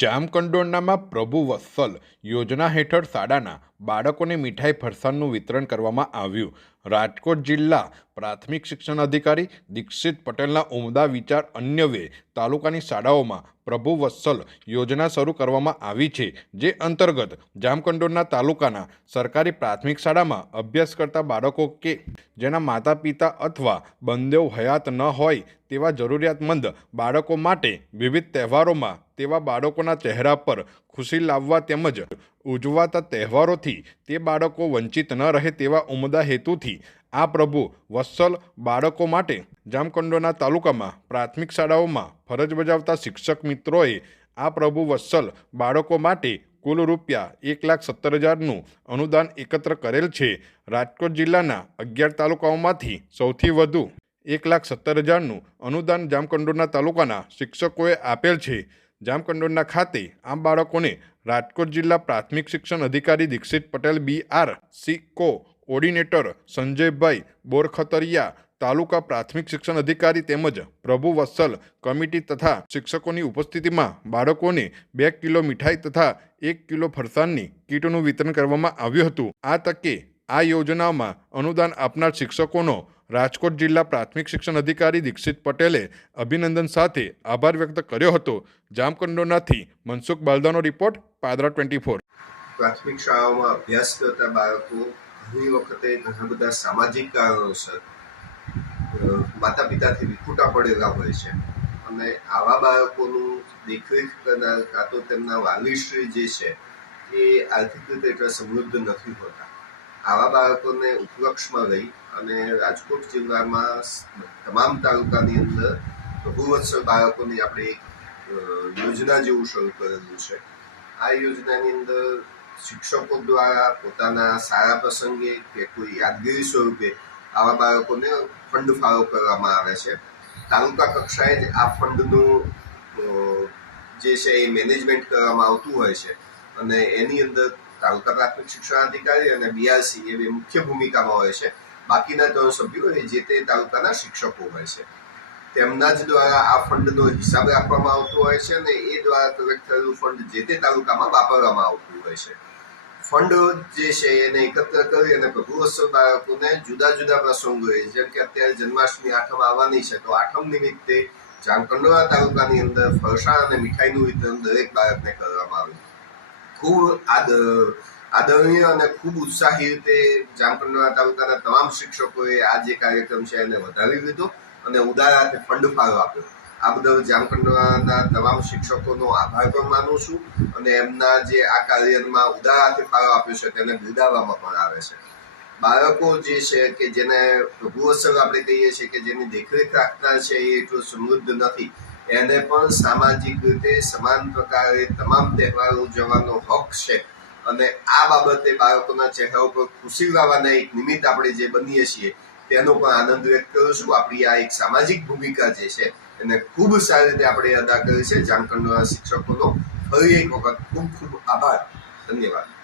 જામકંડોરણામાં પ્રભુ વત્સલ યોજના હેઠળ શાળાના બાળકોને મીઠાઈ ફરસાણનું વિતરણ કરવામાં આવ્યું. રાજકોટ જિલ્લા પ્રાથમિક શિક્ષણ અધિકારી દીક્ષિત પટેલના ઉમદા વિચાર અન્યવે તાલુકાની શાળાઓમાં પ્રભુ વત્સલ યોજના શરૂ કરવામાં આવી છે, જે અંતર્ગત જામકંડોરના તાલુકાના સરકારી પ્રાથમિક શાળામાં અભ્યાસ કરતા બાળકો કે જેના માતા પિતા અથવા બંદેવ હયાત ન હોય તેવા જરૂરિયાતમંદ બાળકો માટે વિવિધ તહેવારોમાં તેવા બાળકોના ચહેરા પર ખુશી લાવવા તેમજ ઉજવાતા તહેવારોથી તે બાળકો વંચિત ન રહે તેવા ઉમદા હેતુથી આ પ્રભુ વત્સલ બાળકો માટે જામકંડોના તાલુકામાં પ્રાથમિક શાળાઓમાં ફરજ બજાવતા શિક્ષક મિત્રોએ આ પ્રભુ વત્સલ બાળકો માટે કુલ રૂપિયા એક લાખ સત્તર હજારનું અનુદાન એકત્ર કરેલ છે. રાજકોટ જિલ્લાના અગિયાર તાલુકાઓમાંથી સૌથી વધુ એક લાખ સત્તર હજારનું અનુદાન જામકંડોરના તાલુકાના શિક્ષકોએ આપેલ છે. જામકંડોરણા ખાતે આ બાળકોને રાજકોટ જિલ્લા પ્રાથમિક શિક્ષણ અધિકારી દીક્ષિત પટેલ બી આર કો, ઓર્ડિનેટર સંજયભાઈ બોરખતરિયા, તાલુકા પ્રાથમિક શિક્ષણ અધિકારી તેમજ પ્રભુ વત્સલ કમિટી તથા શિક્ષકોની ઉપસ્થિતિમાં બાળકોને બે કિલો મીઠાઈ તથા એક કિલો ફરસાણની કીટનું વિતરણ કરવામાં આવ્યું હતું. આ તકે આ યોજનામાં અનુદાન આપનાર શિક્ષકોનો રાજકોટ જિલ્લા પ્રાથમિક શિક્ષણ અધિકારી દીક્ષિત પટેલે અભિનંદન સાથે આભાર વ્યક્ત કર્યો હતો. જામકંડોનાથી મનસુખ બાલદાનો રિપોર્ટ પાદરા ટ્વેન્ટી ફોર. પ્રાથમિક શાળાઓમાં અભ્યાસ કરતા બાળકો ઘણી વખતે ઘણા બધા સામાજિક કારણોસર માતા પિતાથી વિખૂટા પડેલા હોય છે. અને આવા બાળકોનું દેખરેખ કરનાર કાં તો તેમના વાલીશ્રી જે છે, એ આર્થિક રીતે એટલા સમૃદ્ધ નથી હોતા. આવા બાળકોને ઉપલક્ષમાં લઈ અને રાજકોટ જિલ્લામાં તમામ તાલુકાની અંદર પ્રભુવત્સલ બાળકોની આપણે એક યોજના જેવું શરૂ કરેલું છે. આ યોજનાની અંદર શિક્ષકો દ્વારા પોતાના સારા પ્રસંગે કે કોઈ યાદગીરી સ્વરૂપે આવા બાળકોને ફંડ ફાળો કરવામાં આવે છે. તાલુકા કક્ષાએ જ આ ફંડનું જે છે એ મેનેજમેન્ટ કરવામાં આવતું હોય છે અને એની અંદર તાલુકા પ્રાથમિક શિક્ષણાધિકારી અને બીઆરસી એ બે મુખ્ય ભૂમિકામાં હોય છે. બાકીના ત્રણ સભ્યો એ જે તે તાલુકાના શિક્ષકો હોય છે. તેમના જ દ્વારા આ ફંડનો હિસાબ રાખવામાં આવતો હોય છે અને એ દ્વારા કલેક્ટ થયેલું ફંડ જે તે તાલુકામાં વાપરવામાં આવતું હોય છે. ફંડ જે છે એને એકત્ર કરી અને પ્રભુવત્સવ બાળકોને જુદા જુદા પ્રસંગોએ જેમ કે અત્યારે જન્માષ્ટમી આઠમ આવવાની છે તો આઠમ નિમિત્તે જામકંડોરા તાલુકાની અંદર ફરસાણ અને મીઠાઈનું વિતરણ દરેક બાળકને કરવામાં આવ્યું ખૂબ આદ, આદરણીય અને ખૂબ ઉત્સાહી રીતે જામકંડોરા તાલુકાના તમામ શિક્ષકોએ આ જે કાર્યક્રમ છે એને વધાવી લીધો અને ઉદાર હાથે ફંડ ફાળો આપ્યો. આ બદલ જામકંડોરાના તમામ શિક્ષકોનો આભાર પણ માનું છું અને એમના જે આ કાર્યમાં ઉદાર હાથે ફાળો આપ્યો છે તેને બિરદાવવામાં પણ આવે છે. બાળકો જે છે કે જેને પ્રભુવત્સવ આપણે કહીએ છીએ કે જેની દેખરેખ રાખનાર છે એ એટલું સમૃદ્ધ નથી. એને પણ સામાજિક રીતે સમાન પ્રકારે તમામ તહેવારો ઉજવવાનો હક છે. અને આ બાબતે બાળકોના ચહેરા ઉપર ખુશી લાવવાના એક નિમિત્ત આપણે જે બનીએ છીએ, તેનો પણ આનંદ વ્યક્ત કરું છું. આપણી આ એક સામાજિક ભૂમિકા જે છે, એને ખૂબ સારી રીતે આપણે અદા કરી છે. જામકંડના શિક્ષકોનો ફરી એક વખત ખૂબ ખૂબ આભાર. ધન્યવાદ.